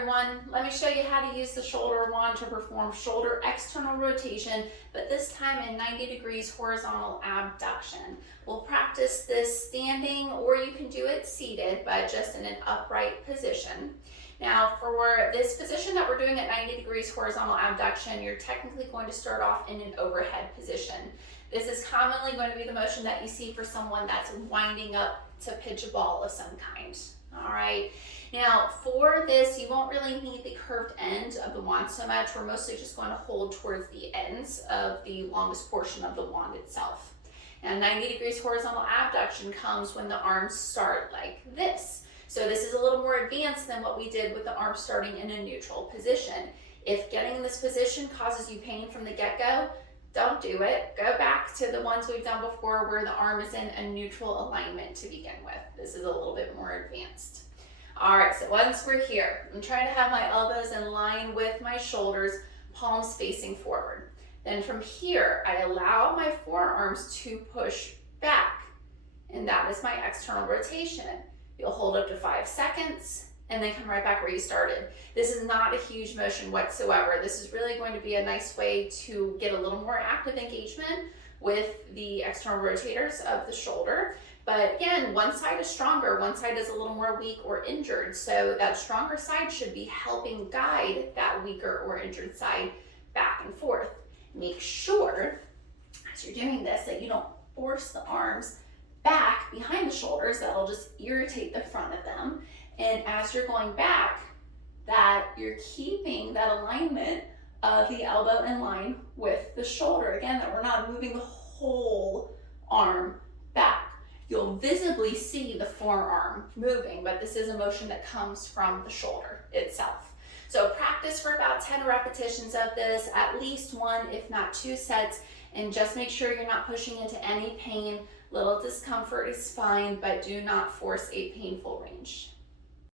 everyone. Let me show you how to use the shoulder wand to perform shoulder external rotation, but this time in 90 degrees horizontal abduction. We'll practice this standing, or you can do it seated, but just in an upright position. Now for this position that we're doing at 90 degrees horizontal abduction, you're technically going to start off in an overhead position. This is commonly going to be the motion that you see for someone that's winding up to pitch a ball of some kind. All right. Now for this, you won't really need the curved end of the wand so much. We're mostly just going to hold towards the ends of the longest portion of the wand itself. And 90 degrees horizontal abduction comes when the arms start like this. So this is a little more advanced than what we did with the arms starting in a neutral position. If getting in this position causes you pain from the get-go, don't do it. Go back to the ones we've done before where the arm is in a neutral alignment to begin with. This is a little bit more advanced. All right, so once we're here, I'm trying to have my elbows in line with my shoulders, palms facing forward. Then from here, I allow my forearms to push back, and that is my external rotation. You'll hold up to 5 seconds, and then come right back where you started. This is not a huge motion whatsoever. This is really going to be a nice way to get a little more active engagement with the external rotators of the shoulder. But again, one side is stronger, one side is a little more weak or injured. So that stronger side should be helping guide that weaker or injured side back and forth. Make sure as you're doing this that you don't force the arms back behind the shoulders. That'll just irritate the front of them. And as you're going back, that you're keeping that alignment of the elbow in line with the shoulder. Again, that we're not moving the whole arm back. You'll visibly see the forearm moving, but this is a motion that comes from the shoulder itself. So practice for about 10 repetitions of this, at least 1, if not 2 sets, and just make sure you're not pushing into any pain. Little discomfort is fine, but do not force a painful range.